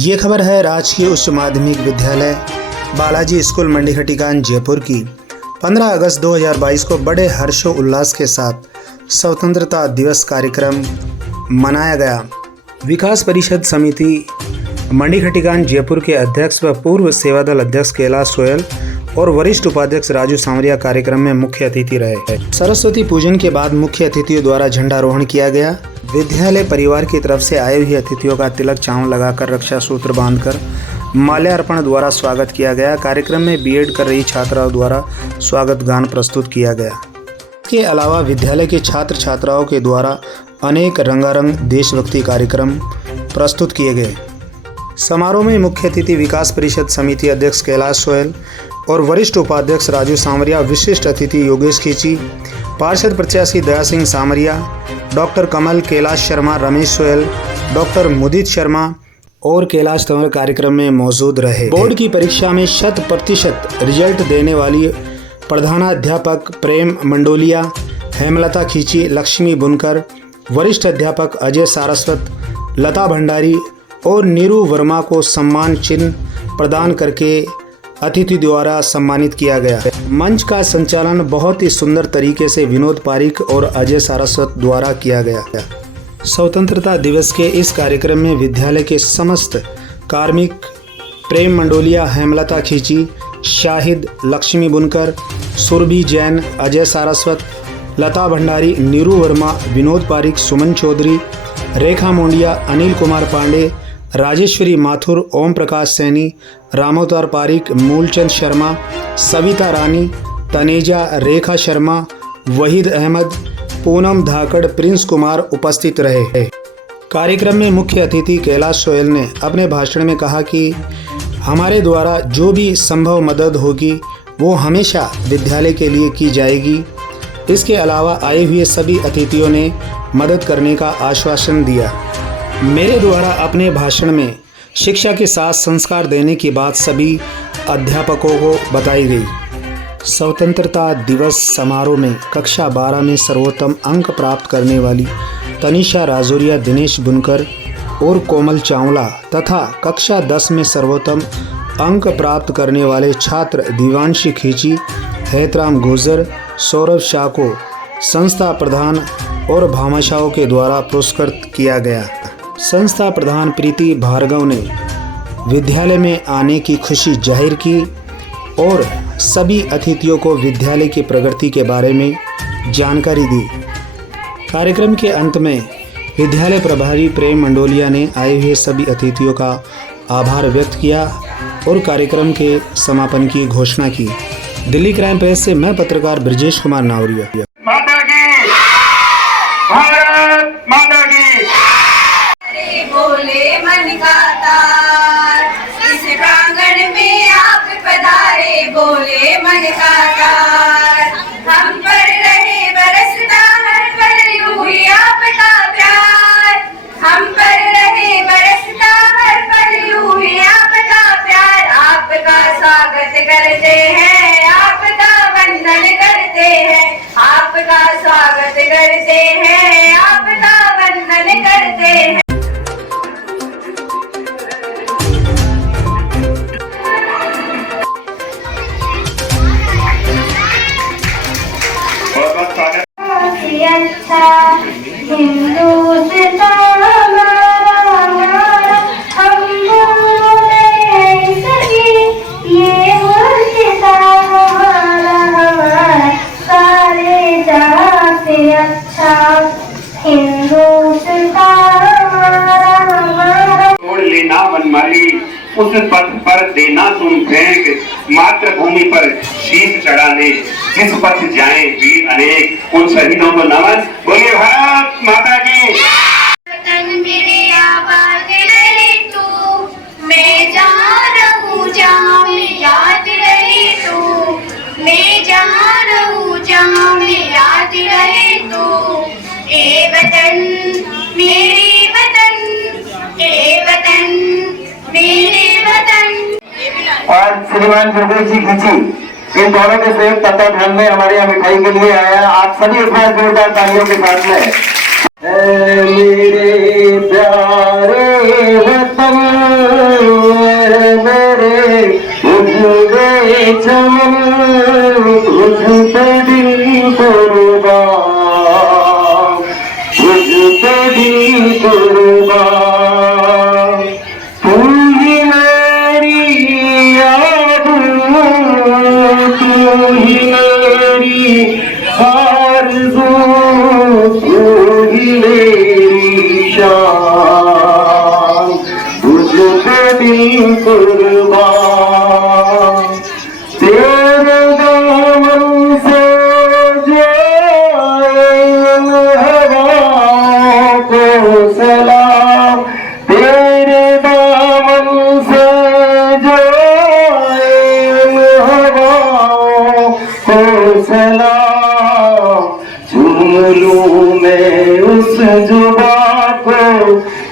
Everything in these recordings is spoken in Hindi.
ये खबर है राजकीय उच्च माध्यमिक विद्यालय बालाजी स्कूल मंडी खटीकान जयपुर की। 15 अगस्त 2022 को बड़े हर्षोल्लास के साथ स्वतंत्रता दिवस कार्यक्रम मनाया गया। विकास परिषद समिति मंडी खटीकान जयपुर के अध्यक्ष व पूर्व सेवादल अध्यक्ष कैलाश सोयल और वरिष्ठ उपाध्यक्ष राजू सांवरिया कार्यक्रम में मुख्य अतिथि रहे। सरस्वती पूजन के बाद मुख्य अतिथियों द्वारा झंडारोहण किया गया। विद्यालय परिवार की तरफ से आए हुए अतिथियों का तिलक चावल लगाकर रक्षा सूत्र बांधकर माल्यार्पण द्वारा स्वागत किया गया। कार्यक्रम में बीएड कर रही छात्राओं द्वारा स्वागत गान प्रस्तुत किया गया। इसके अलावा विद्यालय के छात्र छात्राओं के द्वारा अनेक रंगारंग देशभक्ति कार्यक्रम प्रस्तुत किए गए। समारोह में मुख्य अतिथि विकास परिषद समिति अध्यक्ष कैलाश सोयल और वरिष्ठ उपाध्यक्ष राजू सांवरिया, विशिष्ट अतिथि योगेश खींची, पार्षद प्रत्याशी दया सिंह सांवरिया, डॉक्टर कमल, कैलाश शर्मा, रमेश सोयल, डॉक्टर मुदित शर्मा और कैलाश तंवर कार्यक्रम में मौजूद रहे। बोर्ड की परीक्षा में 100% रिजल्ट देने वाली प्रधानाध्यापक प्रेम मंडोलिया, हेमलता खींची, लक्ष्मी बुनकर, वरिष्ठ अध्यापक अजय सारस्वत, लता भंडारी और नीरू वर्मा को सम्मान चिन्ह प्रदान करके अतिथि द्वारा सम्मानित किया गया। मंच का संचालन बहुत ही सुंदर तरीके से विनोद पारिक और अजय सारस्वत द्वारा किया गया। स्वतंत्रता दिवस के इस कार्यक्रम में विद्यालय के समस्त कार्मिक प्रेम मंडोलिया, हेमलता खींची, शाहिद, लक्ष्मी बुनकर, सुरभि जैन, अजय सारस्वत, लता भंडारी, नीरू वर्मा, विनोद पारिक, सुमन चौधरी, रेखा मोंडिया, अनिल कुमार पांडे, राजेश्वरी माथुर, ओम प्रकाश सैनी, रामोतार पारिक, मूलचंद शर्मा, सविता रानी, तनेजा, रेखा शर्मा, वहीद अहमद, पूनम धाकड़, प्रिंस कुमार उपस्थित रहे। कार्यक्रम में मुख्य अतिथि कैलाश सोयल ने अपने भाषण में कहा कि हमारे द्वारा जो भी संभव मदद होगी वो हमेशा विद्यालय के लिए की जाएगी। इसके अलावा आए हुए सभी अतिथियों ने मदद करने का आश्वासन दिया। मेरे द्वारा अपने भाषण में शिक्षा के साथ संस्कार देने की बात सभी अध्यापकों को बताई गई। स्वतंत्रता दिवस समारोह में कक्षा 12 में सर्वोत्तम अंक प्राप्त करने वाली तनिषा राजौरिया, दिनेश बुनकर और कोमल चावला तथा कक्षा 10 में सर्वोत्तम अंक प्राप्त करने वाले छात्र दिवांशी खींची, हैतराम गुजर, सौरभ शाह को संस्था प्रधान और भामाशाहों के द्वारा पुरस्कृत किया गया। संस्था प्रधान प्रीति भार्गव ने विद्यालय में आने की खुशी जाहिर की और सभी अतिथियों को विद्यालय की प्रगति के बारे में जानकारी दी। कार्यक्रम के अंत में विद्यालय प्रभारी प्रेम मंडोलिया ने आए हुए सभी अतिथियों का आभार व्यक्त किया और कार्यक्रम के समापन की घोषणा की। दिल्ली क्राइम प्रेस से मैं पत्रकार ब्रजेश कुमार नावरिया। माता की भारत माता की। बोले मन का तार, इस प्रांगण में आप पधारे, बोले मन का तार। हम पर रहे बरसता हर पल यूं ही आपका प्यार, हम पर रहे बरसता हर पल यूं ही आपका प्यार। आपका स्वागत करते हैं, आपका वंदन करते हैं, आपका स्वागत करते हैं, आपका वंदन करते हैं। अच्छा हिंदुस्तान हमारा, हम बोले सही ये मुल्क हमारा, हमारा सारे जहां से अच्छा हिंदुस्तान हमारा। तोड़ लेना मनमाली, उस पथ पर देना तुम फेंक, मातृभूमि पर शीश चढ़ाने जिस पथ जाए वीर अनेक, उन शहीदों को नमन। बोलिए भारत माता की। वतन मेरी आबाद रहे तू, मैं जहाँ रहूँ जहाँ में याद रहे तू, मैं जहाँ रहूँ जहाँ में याद रहे तू। ए वतन मेरे वतन, ए वतन मेरे वतन। और श्रीमान जोगेश जी खींची, इन दोनों के संयुक्त तत्वाधान में हमारे यहाँ मिठाई के लिए आया। आप सभी एक बार जोरदार तालियों के साथ में मेरे प्यारे वतन मेरे उजड़े चमन तुझ पे दिल कुर्बान, तुझ पे दिल कुर्बान। तू ही मेरी याद, तू ही मेरी आरज़ू, तू ही मेरी शान, तुझ पे दिल कुर्बान। तेरे दामन से जो हवा को सलाम, तेरे दामन से जो हवा को सलाम। चूम लूं मैं उस जुबां को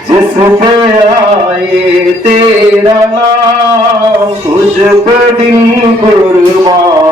जिस पे आए तेरा नाम, तुझ पे दिल कुर्बान।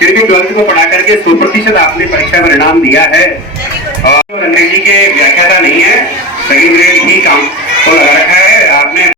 फिर भी 12th को पढ़ा करके 100% आपने परीक्षा परिणाम दिया है और अंग्रेजी के व्याख्याता नहीं है, सेकंड ग्रेड ही काम को लगा रखा है आपने।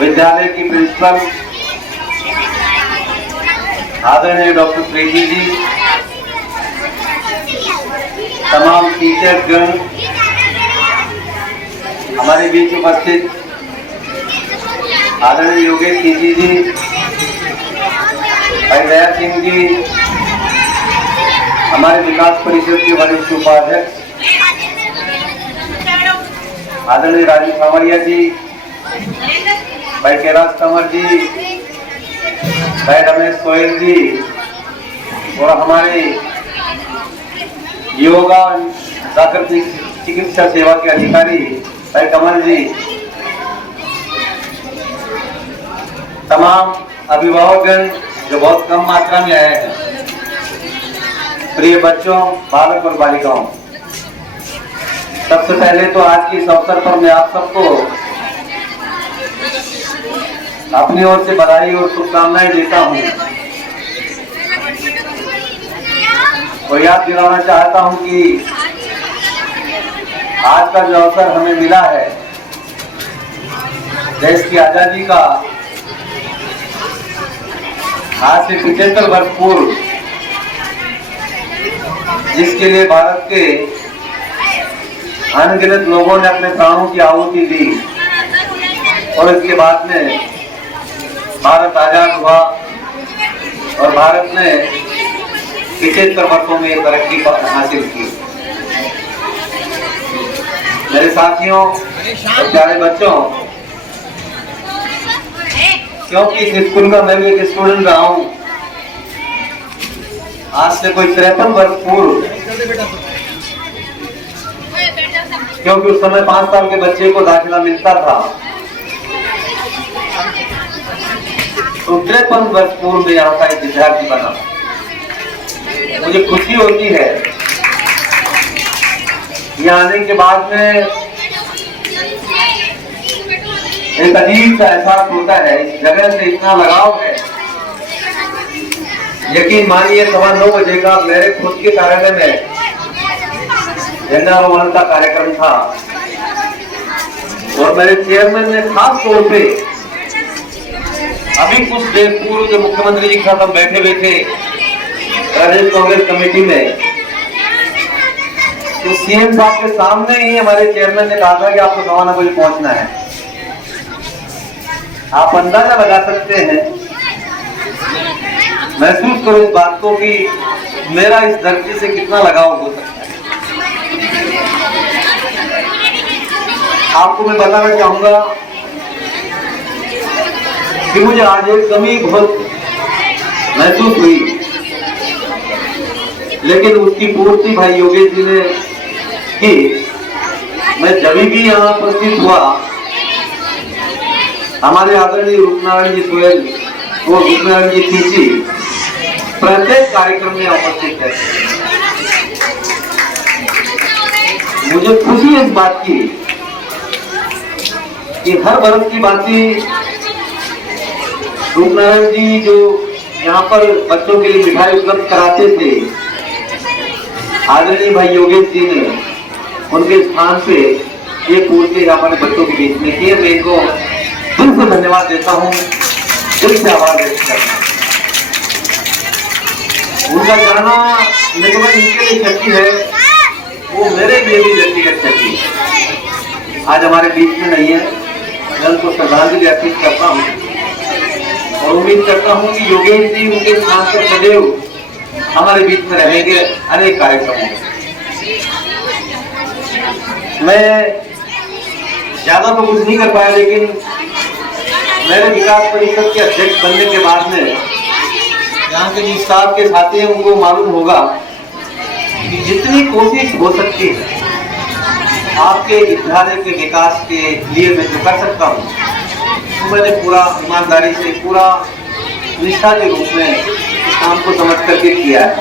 विद्यालय की प्रिंसिपल आदरणीय डॉक्टर प्रीति जी, तमाम टीचर गण, हमारे बीच उपस्थित आदरणीय योगेश जी, भाई दया सिंह जी, हमारे विकास परिषद के वरिष्ठ उपाध्यक्ष आदरणीय राजीव सामरिया जी, भाई कैलाश कंवर जी, भाई रमेश सोहेल जी और हमारे योगा प्राकृतिक चिकित्सा सेवा के अधिकारी भाई कमल जी, तमाम अभिभावकगण जो बहुत कम मात्रा में आए हैं, प्रिय बच्चों, बालक और बालिकाओं, सबसे पहले तो आज के इस अवसर पर मैं आप सबको अपनी ओर से बधाई और शुभकामनाएं देता हूं और याद दिलाना चाहता हूं कि आज का जो अवसर हमें मिला है देश की आजादी का, आज से 75 वर्ष पूर्व, जिसके लिए भारत के अनगिनत लोगों ने अपने प्राणों की आहुति दी और इसके बाद में भारत आजाद हुआ और भारत ने 75 वर्षों में तरक्की हासिल की। मेरे साथियों और प्यारे बच्चों, क्योंकि इस स्कूल का मैं भी एक स्टूडेंट रहा हूं, आज से कोई 53 वर्ष पूर्व, क्योंकि उस समय 5 साल के बच्चे को दाखिला मिलता था, तो 53 वर्ष पूर्व में यहाँ का एक विद्यार्थी बना। मुझे खुशी होती है यहाँ आने के बाद में, एक अजीब सा एहसास होता है, इस जगह से इतना लगाव है। यकीन मानिए 9:15 बजे का मेरे खुद के कार्यालय में झंडारोहण का कार्यक्रम था और मेरे चेयरमैन ने खास तौर पे अभी कुछ देर पूर्व जो मुख्यमंत्री जी के साथ हम बैठे हुए थे प्रदेश कांग्रेस कमेटी में, तो सीएम साहब के सामने ही हमारे चेयरमैन ने कहा था कि आपको 9:15 बजे पहुंचना है। आप अंदाजा लगा सकते हैं, महसूस करो इस बात को कि मेरा इस धरती से कितना लगाव हो सकता है। आपको मैं बताना चाहूंगा कि मुझे आज एक कमी बहुत महसूस हुई, लेकिन उसकी पूर्ति भाई योगेश जी ने की। मैं जब भी यहाँ उपस्थित हुआ, हमारे आदरणीय रूपनारायण जी सोहेल और रूपनारायण जी खींची प्रत्येक कार्यक्रम में उपस्थित है। मुझे खुशी है इस बात की कि हर वर्ष की बातें रूपनारायण जी जो यहाँ पर बच्चों के लिए मिठाई उपलब्ध कराते थे, आदरणीय भाई योगेश जी ने उनके स्थान पे ये पूर्ति हमारे बच्चों के बीच में किए। मैं इनको दिल से धन्यवाद देता हूँ, दिल से आभार व्यक्त करता हूँ। उनका कहना लेकिन इनके लिए शक्ति है, वो मेरे लिए भी व्यक्तिगत शक्ति है। आज हमारे बीच में नहीं है, मैं उनको श्रद्धांजलि अर्पित करता हूँ और उम्मीद करता हूँ कि योगेश जी उनके स्थान पर सदैव हमारे बीच में रहेंगे अनेक कार्यक्रमों में। मैं ज्यादा तो कुछ नहीं कर पाया, लेकिन मेरे विकास परिषद के अध्यक्ष बनने के बाद में यहाँ के जिस स्टाफ के साथी हैं उनको मालूम होगा कि जितनी कोशिश हो सकती है आपके विद्यालय के विकास के लिए मैं जो कर सकता हूँ, तो मैंने पूरा ईमानदारी से, पूरा निष्ठा के रूप में इस काम को समझ करके किया है।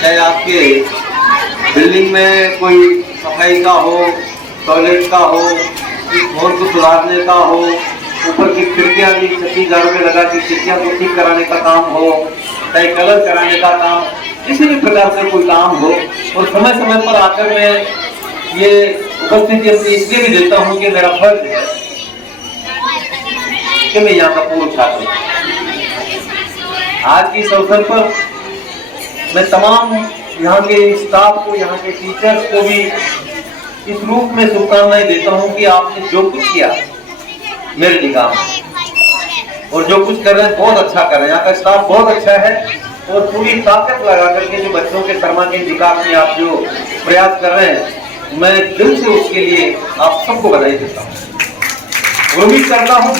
चाहे आपके बिल्डिंग में कोई सफाई का हो, टॉयलेट का हो, घर को सुधारने का हो, ऊपर की खिड़कियां भी 36,000 रुपये लगा के खिड़कियां को ठीक कराने का काम हो, चाहे कलर कराने का काम, किसी भी प्रकार से कोई काम हो, और समय समय पर आकर मैं ये उपस्थिति अपनी इसलिए भी देता हूँ कि मेरा फर्ज है कि मैं यहाँ का पूर्व छात्र हूँ। आज के इस अवसर पर मैं तमाम यहाँ के स्टाफ को, यहाँ के टीचर्स को भी इस रूप में शुभकामनाएं देता हूँ कि आपने जो कुछ किया मेरे निगाह में और जो कुछ कर रहे हैं बहुत अच्छा कर रहे हैं। यहाँ का स्टाफ बहुत अच्छा है और पूरी ताकत लगा करके जो बच्चों के सर्वांगीण विकास में आप जो प्रयास कर रहे हैं, मैं दिल से उसके लिए आप सबको बधाई देता हूँ। उम्मीद करता हूँ,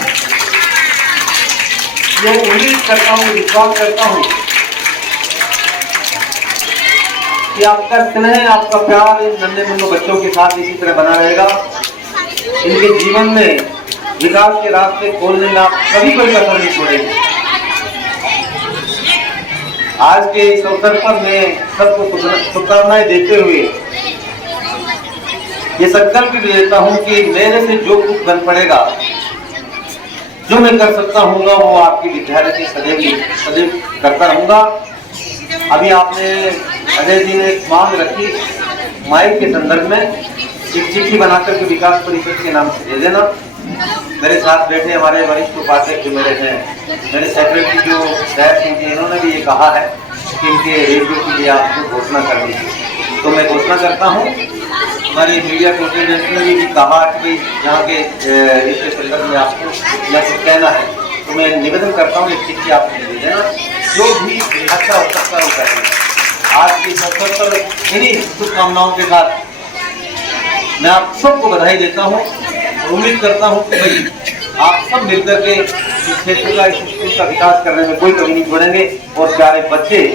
विश्वास करता हूँ कि आपका स्नेह, आपका प्यार इन नन्हे मुन्ने बच्चों के साथ इसी तरह बना रहेगा। इनके जीवन में विकास के रास्ते खोलने में आप कभी कोई कसर नहीं छोड़ेंगे। आज के इस अवसर पर मैं सबको शुभकामनाएं देते हुए ये संकल्प भी लेता हूं कि मेरे से जो कुछ बन पड़ेगा, जो मैं कर सकता हूँगा, वो आपकी विद्यालय के सदैव करता रहूंगा। अभी आपने अजय जी ने एक मांग रखी, माइक के संदर्भ में एक चिट्ठी बनाकर के विकास परिषद के नाम से दे देना। मेरे साथ बैठे हमारे वरिष्ठ उपाध्यक्ष जो मेरे हैं, मेरे सेक्रेटरी जो दया सिंह जी, इन्होंने भी ये कहा है कि इनके रेडियो के लिए आपको घोषणा कर दीजिए, तो मैं घोषणा करता हूँ। हमारे मीडिया कोऑर्डिनेटर ने भी कहा कि भाई यहाँ के इसके संदर्भ में आपको या कुछ कहना है, तो मैं निवेदन करता हूँ एक चिट्ठी आपको दे देना, जो भी अच्छा हो सकता है वो करेंगे। आज के इस अवसर पर इन्हीं शुभकामनाओं के साथ मैं आप सबको बधाई देता हूँ और उम्मीद करता हूँ कि भाई आप सब मिलकर के इस क्षेत्र का, इस स्कूल का विकास करने में कोई कमी नहीं छोड़ेंगे और प्यारे बच्चे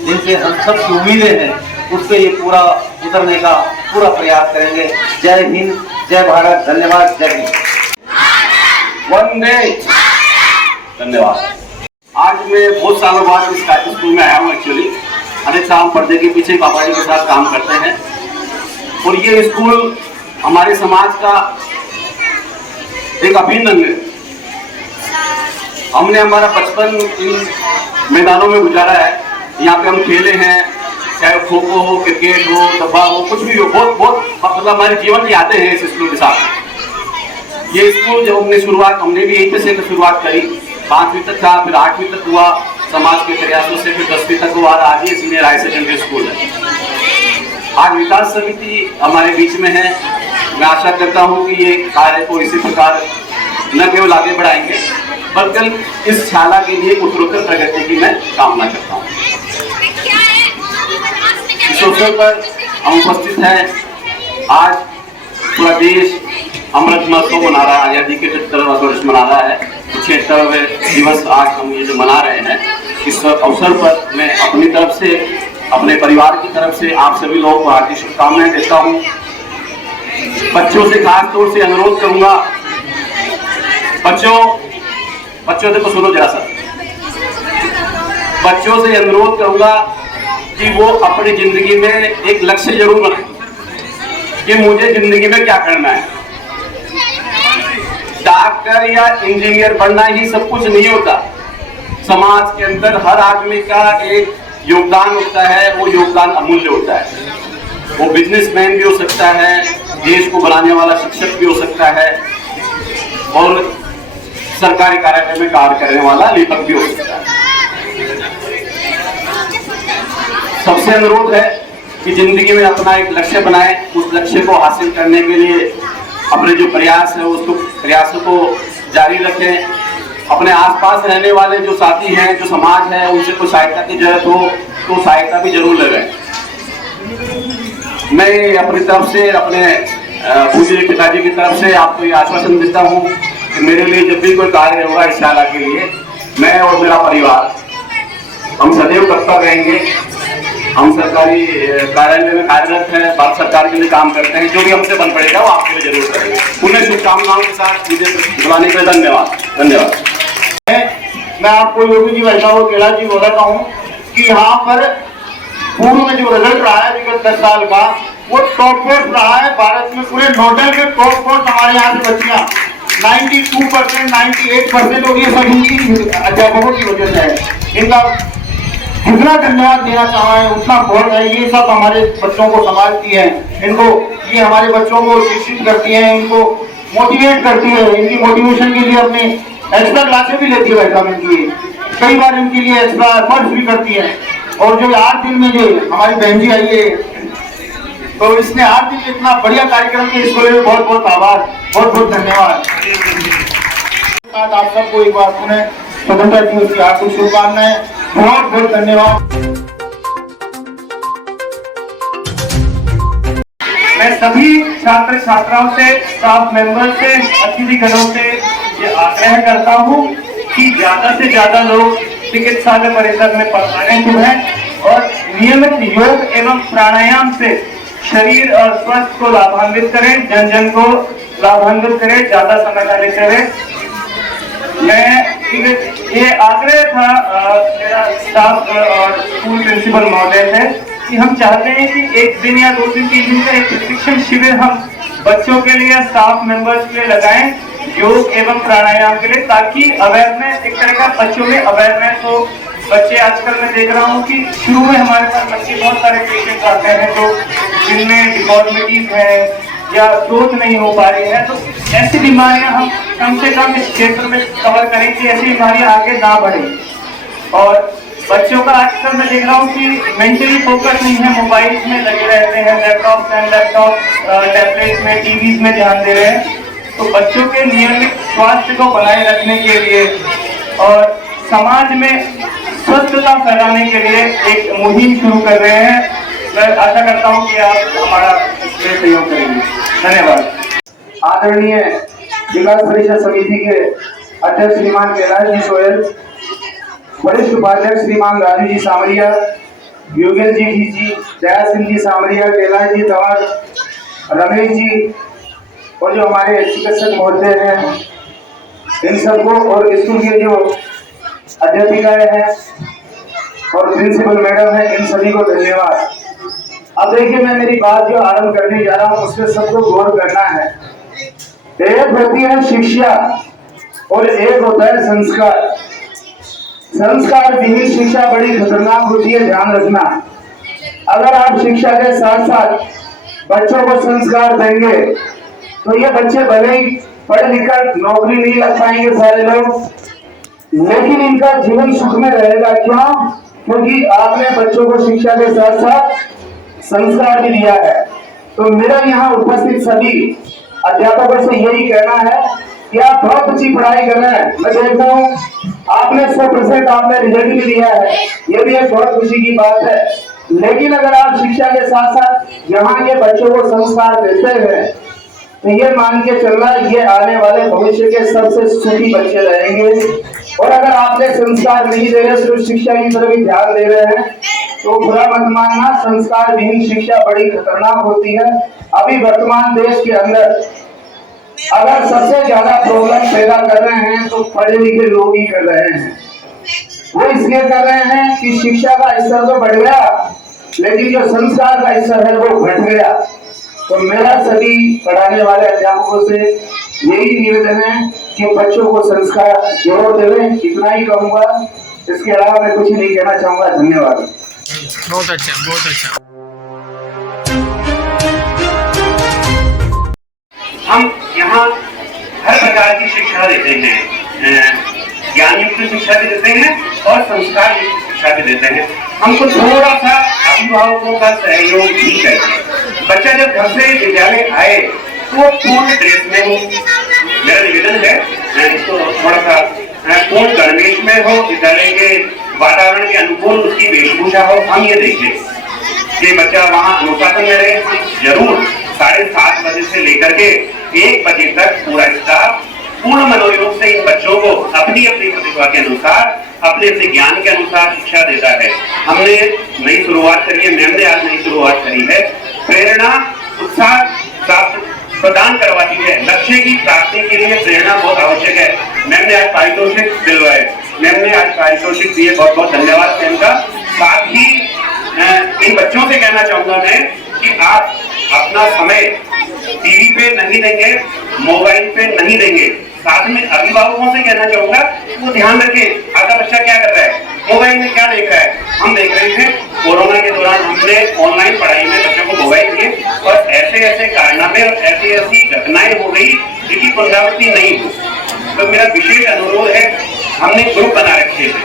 जिनसे हम सब की उम्मीदें हैं उससे ये पूरा उतरने का पूरा प्रयास करेंगे। जय हिंद, जय भारत, धन्यवाद, जय हिंद, वंदे, धन्यवाद। आज मैं बहुत सालों बाद इस स्कूल में आया हूँ। एक्चुअली अनेक साल पर्दे के पीछे पापा जी के साथ काम करते हैं और ये स्कूल हमारे समाज का एक अभिन्न अंग है। हमने हमारा बचपन इन मैदानों में गुजारा है। यहाँ पे हम खेले हैं, चाहे खो खो हो, क्रिकेट हो, दब्बा हो, कुछ भी हो, बहुत मतलब हमारे जीवन की यादें हैं इस स्कूल के साथ। ये स्कूल जब हमने भी यहीं से शुरुआत करी, 5वीं तक था, फिर 8वीं तक हुआ, समाज के प्रयासों से फिर 10वीं तक हुआ। आज ये सीनियर हाई सेकेंडरी स्कूल है। आज विकास समिति हमारे बीच में है। मैं आशा करता हूँ कि ये कार्य को इसी प्रकार न केवल आगे बढ़ाएंगे बल्कि इस शाला के लिए उत्तरोत्तर प्रगति की मैं कामना करता हूँ। इस अवसर पर हम उपस्थित हैं। आज पूरा देश अमृत महोत्सव मना रहा है, आजादी के 75वां वर्ष मना रहा है। 76वें दिवस आज हम ये जो मना रहे हैं, इस अवसर पर मैं अपनी तरफ से, अपने परिवार की तरफ से आप सभी लोगों को हार्दिक शुभकामनाएं देता हूँ। बच्चों से खास तौर से अनुरोध करूंगा, बच्चों से सुनो जरा सा, बच्चों से अनुरोध करूंगा कि वो अपनी जिंदगी में एक लक्ष्य जरूर बनाएं कि मुझे जिंदगी में क्या करना है। डॉक्टर या इंजीनियर बनना ही सब कुछ नहीं होता। समाज के अंदर हर आदमी का एक योगदान होता है, वो योगदान अमूल्य होता है। वो बिजनेसमैन भी हो सकता है, देश को बनाने वाला शिक्षक भी हो सकता है और सरकारी कार्यालय में कार्य करने वाला लेखक भी हो सकता है। सबसे अनुरोध है कि जिंदगी में अपना एक लक्ष्य बनाएं, उस लक्ष्य को हासिल करने के लिए अपने जो प्रयास है उसको प्रयासों को जारी रखें। अपने आसपास रहने वाले जो साथी हैं, जो समाज है, उनसे कोई सहायता की जरूरत हो तो सहायता भी जरूर लगाएं। मैं अपनी तरफ से, अपने पूज्य पिताजी की तरफ से आपको ये आश्वासन देता हूँ कि मेरे लिए जब भी कोई कार्य होगा इस शाला के लिए, मैं और मेरा परिवार हम सदैव तत्पर रहेंगे। हम सरकारी कार्यालय में कार्यरत हैं, भारत सरकार के लिए काम करते हैं। जो भी हमसे बन पड़ेगा वो आपके लिए जरूर करेंगे। उन्हें शुभकामनाओं के साथ मुझे बुलाने के लिए धन्यवाद। मैं आपको योगी जी, वैष्णव और कैलाश जी बताता हूँ कि यहाँ पर पूर्व में जो रिजल्ट रहा है विगत 10 साल का, वो टॉप फोर्स रहा है भारत में। पूरे नोडल में टॉप फोर्स हमारे यहाँ से बच्चियाँ 92%, 98% और ये सब इनकी अध्यापकों की वजह से है। इनका जितना धन्यवाद देना चाहें उतना बहुत है। ये सब हमारे बच्चों को संभालती है, इनको, ये हमारे बच्चों को शिक्षित करती है, इनको मोटिवेट करती है। इनकी मोटिवेशन के लिए अपने एक्स्ट्रा क्लासेस भी लेती है भाई साहब इनकी, कई बार इनके लिए एक्स्ट्रा एफर्ट्स भी करती है। और जो 8 दिन में जो हमारी बहन जी आई है, तो इसने 8 दिन में इतना बढ़िया कार्यक्रम किया, इसको लिए बहुत बहुत आभार, बहुत बहुत धन्यवाद। आप सबको एक बार पुनः स्वतंत्रता दिवस की हार्दिक शुभकामनाएं, बहुत बहुत धन्यवाद। मैं सभी छात्र छात्राओं से, स्टाफ मेंबर से, अतिथिगणों से ये आग्रह करता हूँ कि ज्यादा से ज्यादा लोग चिकित्सालय परिसर में पधारें सुबह और नियमित योग एवं प्राणायाम से शरीर और स्वास्थ्य को लाभान्वित करें, जन जन को लाभान्वित करें, ज्यादा समय न लेते हुए। मैं ये आग्रह था मेरा स्टाफ और स्कूल प्रिंसिपल महोदय से कि हम चाहते हैं कि 1 दिन या 2 दिन 3 दिन का एक प्रशिक्षण शिविर हम बच्चों के लिए, स्टाफ मेंबर्स के लिए लगाएं योग एवं प्राणायाम के लिए, ताकि अवेयरनेस, एक तरह का बच्चों में अवेयरनेस हो। बच्चे आजकल मैं देख रहा हूँ कि शुरू में हमारे पास बच्चे बहुत सारे पेशेंट आते हैं जो जिनमें डिफॉर्मिटीज है या ग्रोथ नहीं हो पा रही है, तो ऐसी बीमारियां हम कम से कम इस क्षेत्र में कवर करें कि ऐसी बीमारियां आगे ना बढ़े। और बच्चों का आजकल मैं देख रहा हूँ कि मेंटली फोकस नहीं है, मोबाइल में लगे रहते हैं, लैपटॉप टैबलेट में, टीवीज में ध्यान दे रहे हैं। तो बच्चों के नियमित स्वास्थ्य को बनाए रखने के लिए और समाज में स्वच्छता फैलाने के लिए एक मुहिम शुरू कर रहे हैं। मैं आशा करता हूं कि आप हमारा इसमें सहयोग करेंगे। धन्यवाद। आदरणीय विकास परिषद समिति के अध्यक्ष श्रीमान कैलाश जी सोयल, वरिष्ठ उपाध्यक्ष श्रीमान राजू जी सामरिया, योगेश जी, दया सिंह जी सामरिया, कैलाश जी तंवर, रमेश जी और जो हमारे चिकित्सक महोदय हैं, इन सबको, और स्कूल के जो अध्यापिकाएं हैं और प्रिंसिपल मैडम है, इन सभी को धन्यवाद। अब देखिए, मैं मेरी बात जो आरंभ करने जा रहा हूँ उसमें सबको गौर करना है। एक होती है शिक्षा और एक होता है संस्कार। संस्कार विहीन शिक्षा बड़ी खतरनाक होती है, ध्यान रखना। अगर आप शिक्षा के साथ साथ बच्चों को संस्कार देंगे तो ये बच्चे भले ही पढ़ लिखकर नौकरी नहीं लग पाएंगे सारे लोग, लेकिन इनका जीवन सुख में रहेगा। क्यों? क्योंकि आपने बच्चों को शिक्षा के साथ साथ संस्कार भी दिया है। तो मेरा यहाँ उपस्थित सभी अध्यापकों से यही कहना है कि आप बहुत अच्छी पढ़ाई कर रहे हैं। मैं देखता हूँ आपने 100% आपने रिजल्ट भी दिया है, ये भी एक बहुत खुशी की बात है। लेकिन अगर आप शिक्षा के साथ साथ यहाँ के बच्चों को संस्कार देते हैं तो ये मान के चलना, ये आने वाले भविष्य के सबसे सुखी बच्चे रहेंगे। और अगर आपने संस्कार नहीं दे रहे, सिर्फ शिक्षा की तरफ ही ध्यान दे रहे हैं, तो बुरा मत मानना, संस्कार विहीन शिक्षा बड़ी खतरनाक होती है। अभी वर्तमान देश के अंदर अगर सबसे ज्यादा प्रॉब्लम पैदा कर रहे हैं तो पढ़े लिखे लोग ही कर रहे हैं। वो इसलिए कर रहे हैं कि शिक्षा का स्तर तो बढ़ गया, लेकिन जो संस्कार का स्तर है वो घट गया। तो मेरा सभी पढ़ाने वाले अध्यापकों से यही निवेदन है कि बच्चों को संस्कार जरूर देवें। इतना ही कहूँगा, इसके अलावा मैं कुछ नहीं कहना चाहूँगा। धन्यवाद। बहुत अच्छा, बहुत अच्छा। हम यहाँ हर प्रकार की शिक्षा देते हैं, ज्ञान युक्त शिक्षा भी देते हैं और संस्कार युक्त शिक्षा भी देते हैं। हमको थोड़ा सा अभिभावकों का सहयोग भी चाहिए। बच्चा जब घर से विद्यालय आए तो पूर्ण ड्रेस में हो, मेरा निवेदन है इसको थोड़ा सा पूर्ण गणवेश में हो, विद्यालय के वातावरण के अनुकूल उसकी वेशभूषा हो। हम ये देखें कि बच्चा वहाँ अनुशासन में रहे। जरूर 7:30 बजे से लेकर के 1 बजे तक पूरा स्टाफ पूर्ण मनोयोग से इन बच्चों को अपनी अपनी प्रतिभा के अनुसार, अपने अपने ज्ञान के अनुसार शिक्षा देता है। हमने नई शुरुआत करी है, मैम ने आज नई शुरुआत करी है। प्रेरणा, उत्साह प्रदान करवाती है। लक्ष्य की प्राप्ति के लिए प्रेरणा बहुत आवश्यक है। मैम ने आज पारितोषिक दिलवाए, मैम ने आज पारितोषिक दिए, बहुत बहुत धन्यवाद मैम का। साथ ही इन बच्चों से कहना चाहूंगा मैं कि आप अपना समय टीवी पे नहीं देंगे, मोबाइल पे नहीं देंगे। साथ में अभिभावकों से कहना चाहूंगा वो ध्यान रखें आपका बच्चा क्या कर रहा है, मोबाइल में क्या देख रहा है। हम देख रहे थे कोरोना के दौरान हमने ऑनलाइन पढ़ाई में बच्चों को मोबाइल दिए और ऐसे ऐसे कारनामे और ऐसी ऐसी घटनाएं हो गई जिनकी पुनरावृत्ति नहीं हो। तो मेरा विशेष अनुरोध है, हमने ग्रुप बना रखे थे,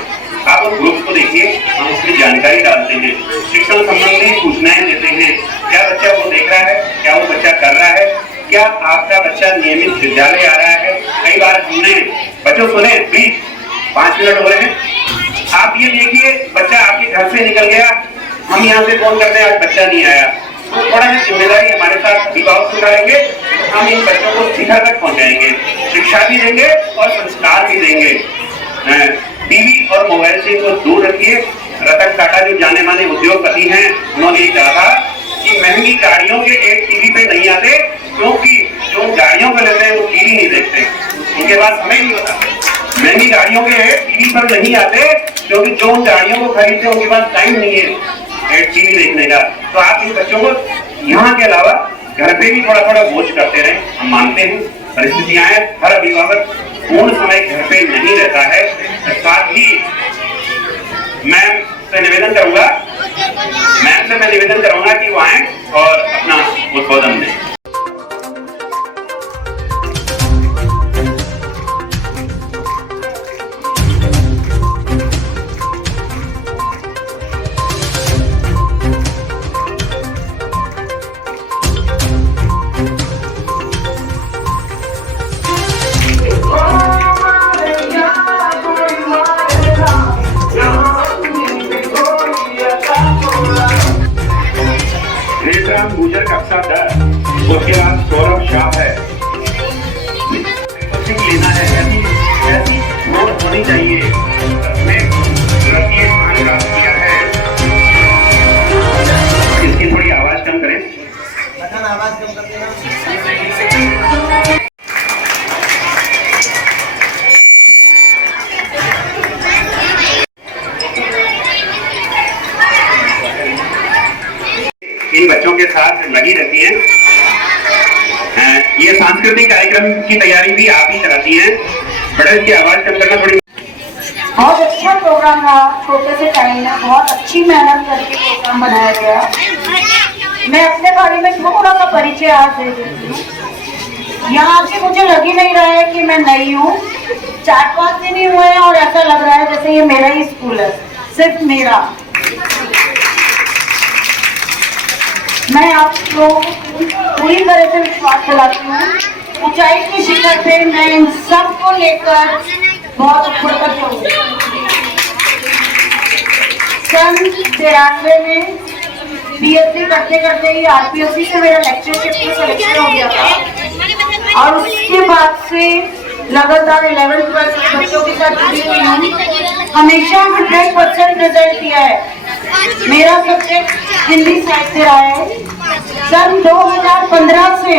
आप उस ग्रुप को देखिए, हम उसमें जानकारी डालते हैं, शिक्षण संबंधी सूचनाएं देते हैं, क्या बच्चा वो देख रहा है, क्या वो बच्चा कर रहा है, क्या आपका बच्चा नियमित विद्यालय आ रहा है। कई बार हमने बच्चों सुने, प्लीज 5 मिनट हो रहे हैं, आप ये देखिए बच्चा आपके घर से निकल गया, हम यहाँ से फोन करते हैं आज बच्चा नहीं आया, तो थोड़ा सा जिम्मेदारी हमारे साथ अभिभावक से उठाएंगे, हम इन बच्चों को शिखर तक पहुंचाएंगे, शिक्षा भी देंगे और संस्कार भी देंगे। टीवी और मोबाइल से इनको दूर रखिए। रतन टाटा जो जाने माने उद्योगपति हैं, उन्होंने ये कहा था कि महंगी गाड़ियों के एक टीवी पे नहीं आते, क्योंकि जो गाड़ियों को लेते हैं वो टीवी नहीं देखते। उनके पास हमें नहीं होता, महंगी गाड़ियों के टीवी पर नहीं आते, क्योंकि जो उन गाड़ियों को खरीदते उनके पास टाइम नहीं है टीवी देखने का। तो आप इन बच्चों को यहाँ के अलावा घर पे भी थोड़ा थोड़ा बोझ करते रहे। हम मानते हैं परिस्थितियां हैं, हर अभिभावक पूर्ण समय घर पे नहीं रहता है। साथ ही मैम से निवेदन करूंगा कि वो आए और अपना उद्बोधन दें। गुजर कक्षा 10, उसके बाद सौरभ शाह है, लेना है, ऐसी नोट होनी चाहिए। उसमें द्वितीय स्थान प्राप्त किया है। इसकी थोड़ी आवाज कम करें। आवाज कम कर देना। इन बच्चों के साथ लगी रहती हैं। ये सांस्कृतिक कार्यक्रम की तैयारी भी आप ही कराती हैं। बड़ा इसकी आवाज कम करना थोड़ी। बहुत अच्छा प्रोग्राम रहा, छोटे से टाइम में बहुत अच्छी मेहनत करके प्रोग्राम बनाया गया। मैं अपने बारे में थोड़ा सा परिचय आज दे देती हूँ। यहाँ से मुझे लग ही नहीं रहा है कि मैं नई हूँ, 4-5 दिन ही हुए हैं और ऐसा लग रहा है जैसे ये मेरा ही स्कूल है, सिर्फ मेरा। मैं आप लोगों को पूरी तरह से विश्वास दिलाती हूँ, ऊंचाई के शिखर पे मैं इन सबको लेकर बहुत ऊपर तक जाऊंगी। सन 93 में बीएससी करते करते ही आरपीएससी से मेरा लेक्चरशिप में सिलेक्शन हो गया था और उसके बाद से लगातार 11th-12th बच्चों के साथ जुड़ी हुई हूँ। हमेशा 100% रिजल्ट किया है। मेरा सब्जेक्ट हिंदी साहित्य रहा है। सन 2015 से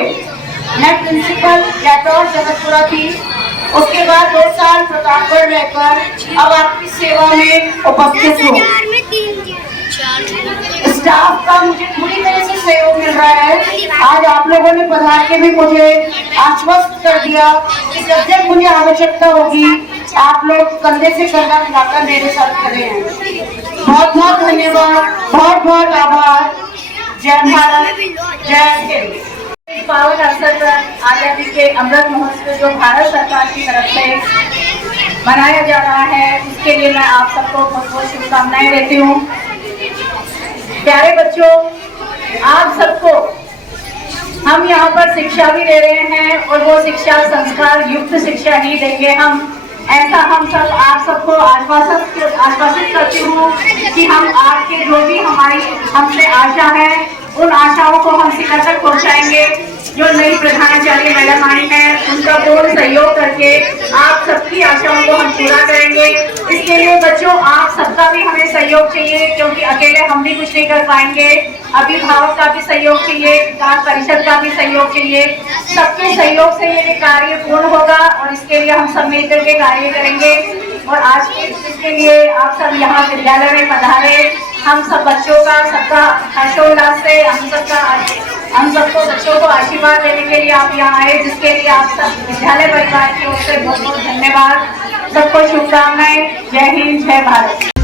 मैं प्रिंसिपल जयटौर जगतपुरा थी। उसके बाद 2 साल प्रतापगढ़ रहकर अब आपकी सेवा में उपस्थित हूँ। स्टाफ का मुझे पूरी तरह से सहयोग मिल रहा है। आज आप लोगों ने पधार के भी मुझे आश्वस्त कर दिया कि जब जब मुझे आवश्यकता होगी आप लोग कंधे से कंधा मिलाकर मेरे साथ खड़े हैं। बहुत बहुत धन्यवाद, बहुत बहुत आभार। जय भारत, जय हिंद। इस पावन अवसर पर आजादी के अमृत महोत्सव जो भारत सरकार की तरफ से मनाया जा रहा है, उसके लिए मैं आप सबको बहुत बहुत शुभकामनाएं देती हूँ। प्यारे बच्चों, आप सबको हम यहाँ पर शिक्षा भी दे रहे हैं और वो शिक्षा संस्कार युक्त शिक्षा ही देंगे हम। ऐसा हम सब आप सबको आश्वासित करती हूँ कि हम आपके जो भी हमारी हमसे आशा है उन आशाओं को हम शिखर तक पहुँचाएंगे। जो नई प्रधानाचार्य मैडम आई है उनका पूर्ण सहयोग करके आप सबकी आशाओं को हम पूरा करेंगे। इसके लिए बच्चों आप सबका भी हमें सहयोग चाहिए, क्योंकि अकेले हम भी कुछ नहीं कर पाएंगे। अभिभावक का भी सहयोग चाहिए, विकास परिषद का भी सहयोग चाहिए। सबके सहयोग से ये कार्य पूर्ण होगा और इसके लिए हम सब मिलकर के कार्य करेंगे। और आज के इसके लिए आप सब यहाँ विद्यालय में पधारे। हम सब बच्चों का सबका हर्षोल्लास से हम सबको बच्चों को आशीर्वाद देने के लिए आप यहाँ आए, जिसके लिए आप सब विद्यालय परिवार की ओर से बहुत बहुत धन्यवाद। सबको शुभकामनाएं। जय हिंद, जय भारत।